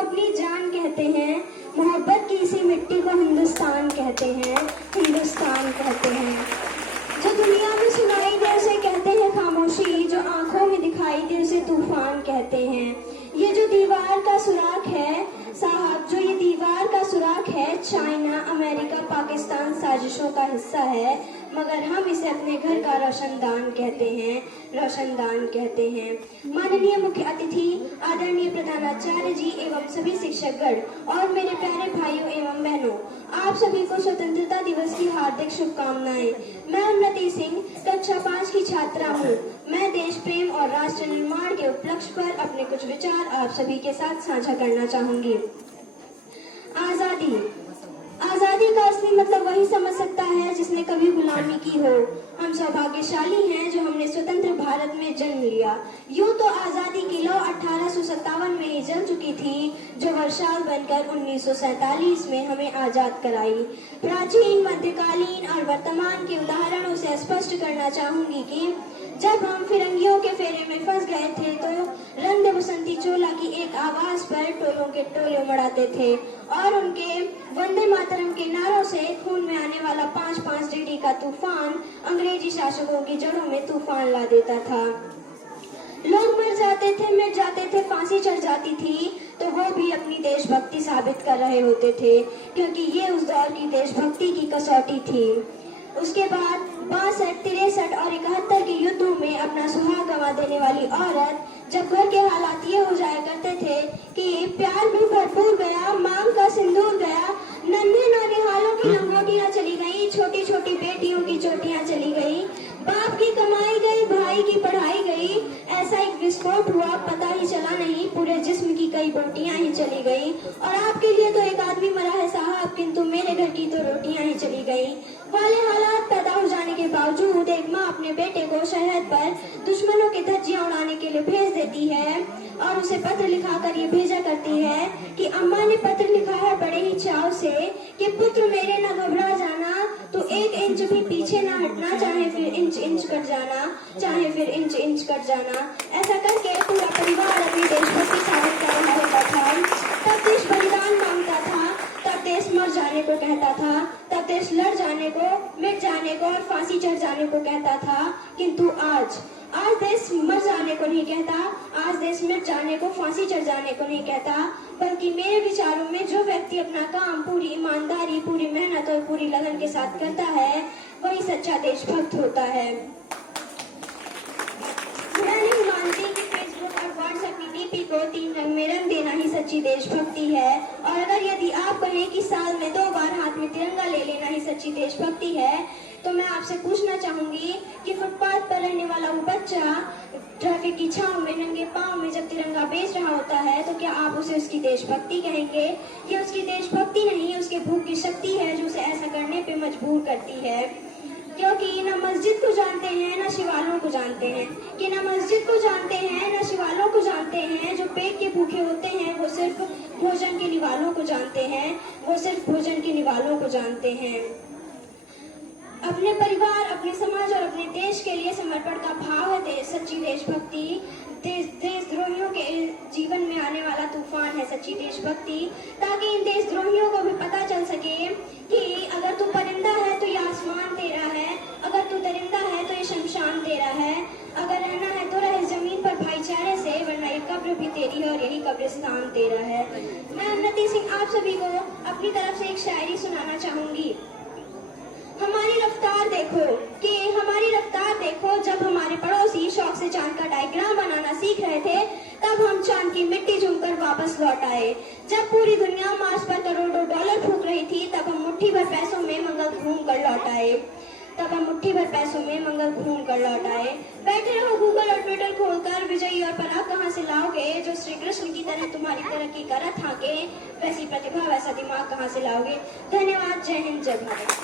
अपनी जान कहते हैं, मोहब्बत की इसी मिट्टी को हिंदुस्तान कहते हैं, हिंदुस्तान कहते हैं। जो दुनिया में सुनाई दे उसे कहते हैं खामोशी, जो आंखों में दिखाई दे उसे तूफान कहते हैं। ये जो दीवार का सुराख है साहब, जो ये दीवार का सुराख है, चाइना, अमेरिका, पाकिस्तान साजिशों का हिस्सा है, मगर हम इसे अपने घर का रोशनदान कहते हैं, रोशनदान कहते हैं। माननीय मुख्य अतिथि, आदरणीय प्रधानाचार्य जी एवं सभी शिक्षकगण और मेरे प्यारे भाइयों एवं बहनों, आप सभी को स्वतंत्रता दिवस की हार्दिक शुभकामनाएं। मैं उन्नति सिंह कक्षा 5 की छात्रा हूँ। मैं देश प्रेम और राष्ट्र निर्माण के उपलक्ष्य पर अपने कुछ विचार आप सभी के साथ साझा करना चाहूंगी। आजादी, आजादी का असली मतलब वही समझ सकता है जिसने कभी गुलामी की हो। हम सौभाग्यशाली हैं जो हमने स्वतंत्र भारत में जन्म लिया। यूं तो आजादी की लौ 1857 में ही जल चुकी थी, जो वर्षाल बनकर 1947 में हमें आजाद कराई। प्राचीन, मध्यकालीन और वर्तमान के उदाहरणों से स्पष्ट करना चाहूंगी कि जब हम फिरंगियों के फेरे में फंस गए थे तो रंग बसंती चोला की एक आवाज पर टोलों के टोले उमड़ाते थे और उनके वंदे मातरम के नारों से खून में आने वाला 5-5 डिग्री का तूफान अंग्रेजी शासकों की जड़ों में तूफान ला देता था। लोग मर जाते थे, मिट जाते थे, फांसी चढ़ जाती थी, तो वो भी अपनी देशभक्ति साबित कर रहे होते थे, क्योंकि ये उस दौर की देशभक्ति की कसौटी थी। उसके बाद 62, 63 और 71 के युद्धों में अपना सुहाग गंवा देने वाली औरत, जब घर के हालात ये हो जाया करते थे कि प्यार भी भरपूर गया, मांग का सिंदूर गया, नन्हे नौनिहालों की लंगोटियां चली गई, छोटी छोटी बेटियों की चोटियां चली गई, बाप की कमाई गई, भाई की पढ़ाई गई, ऐसा एक विस्फोट हुआ, पता ही चला नहीं, पूरे जिस्म की कई बोटियां ही चली गई। और आपके लिए तो एक आदमी मरा है साहब, किंतु मेरे घर की तो रोटियां ही चली गई वाले हालात पैदा हो जाने के बावजूद एक माँ अपने बेटे को सरहद पर दुश्मनों की धज्जियां उड़ाने के लिए भेज देती है और उसे पत्र लिखाकर ये भेजा करती है कि अम्मा ने पत्र लिखा है बड़े ही चाव से कि पुत्र मेरे न घबरा जाना, तो 1 इंच भी पीछे न हटना, चाहे फिर इंच इंच कट जाना, चाहे फिर इंच इंच कट जाना। ऐसा करके पूरा परिवार अपनी देशभक्ति साबित कर रहा होता था। तब देश बलिदान मांगता था, तब देश मर जाने को कहता था, तब देश लड़ जाने को, मिट जाने को और फांसी चढ़ जाने को कहता था। किंतु आज देश मर जाने को नहीं कहता, आज देश मिट जाने को, फांसी चढ़ जाने को नहीं कहता, बल्कि मेरे विचारों में जो व्यक्ति अपना काम पूरी ईमानदारी, पूरी मेहनत और पूरी लगन के साथ करता है, वही सच्चा देशभक्त होता है। मैं नहीं मानती कि फेसबुक और व्हाट्सएप की डीपी को 3 रंग में रंग देना ही सच्ची देशभक्ति है। और अगर यदि आप कहें कि साल में 2 बार हाथ में तिरंगा ले लेना ही सच्ची देशभक्ति है, तो मैं आपसे पूछना चाहूंगी कि फुटपाथ पर रहने वाला वो बच्चा ट्रैफिक की छांव में नंगे पांव में जब तिरंगा बेच रहा होता है, तो क्या आप उसे उसकी देशभक्ति कहेंगे? ये उसकी देशभक्ति नहीं, उसके भूख की शक्ति है जो उसे ऐसा करने पे मजबूर करती है। क्योंकि न मस्जिद को जानते हैं, न शिवालों को जानते हैं, कि न मस्जिद को जानते हैं, न शिवालों को जानते हैं। जो पेट के भूखे होते हैं वो सिर्फ भोजन के निवालों को जानते हैं, वो सिर्फ भोजन के निवालों को जानते हैं। अपने परिवार, अपने समाज और अपने देश के लिए समर्पण का भाव है सच्ची देशभक्ति। देशद्रोहियों के जीवन में आने वाला तूफान है सच्ची देशभक्ति, ताकि इन देशद्रोहियों को भी पता चल सके कि अगर तू परिंदा है तो ये आसमान तेरा है, अगर तू दरिंदा है तो ये शमशान तेरा है, अगर रहना है तो रह जमीन पर भाईचारे से, वरना ये कब्र भी तेरी है और यही कब्रिस्तान तेरा है। मैं उन्नति सिंह आप सभी को अपनी तरफ से एक शायरी सुनाना चाहूंगी। हमारी रफ्तार देखो कि हमारी रफ्तार देखो, जब हमारे पड़ोसी शौक से चांद का डायग्राम बनाना सीख रहे थे, तब हम चांद की मिट्टी चूमकर वापस लौट आए। जब पूरी दुनिया मार्स पर करोड़ों डॉलर फूंक रही थी, तब हम मुट्ठी भर पैसों में मंगल घूम कर लौट आए, तब हम मुट्ठी भर पैसों में मंगल घूम कर लौट आए। बैठे रहो गूगल और ट्विटर खोलकर, विजयी और पराग कहाँ से लाओगे? जो श्री कृष्ण की तरह तुम्हारी तरक्की करत हाके, वैसी प्रतिभा वैसा दिमाग कहाँ से लाओगे? धन्यवाद। जय हिंद, जय भारत।